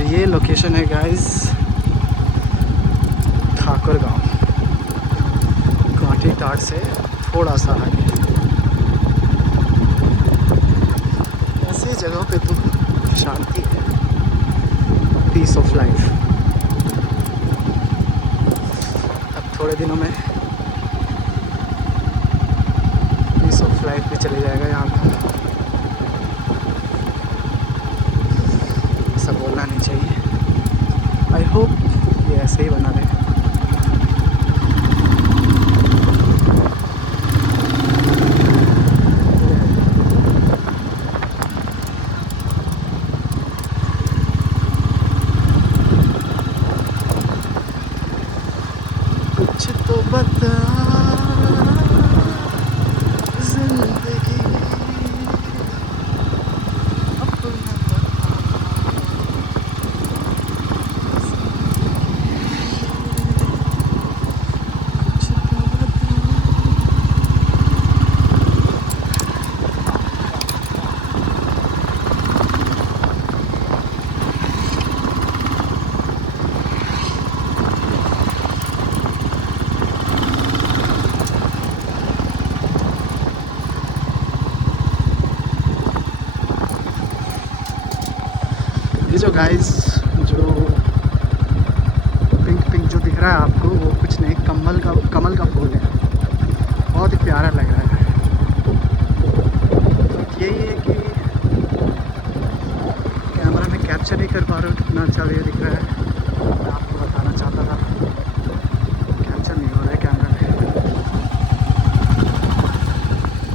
और ये लोकेशन है गाइस ठाकुर गांव, कांटी घाट से थोड़ा सा आगे। ऐसी जगहों पे तो शांति है, पीस ऑफ लाइफ। अब थोड़े दिनों में पीस ऑफ लाइफ भी चले जाएगा यहाँ पर। ऐसा बोलना नहीं चाहिए। आई होप ये ऐसे ही बना रहे। कुछ तो बता जिंदगी अपना कुछ तो बता। ये जो गाइस जो पिंक पिंक जो दिख रहा है आपको, वो कुछ नहीं कमल का फूल है। बहुत ही प्यारा लग रहा है। तो यही है कि कैमरा में कैप्चर नहीं कर पा रहा हूँ, कितना अच्छा व्यू दिख रहा है। मैं आपको बताना चाहता था।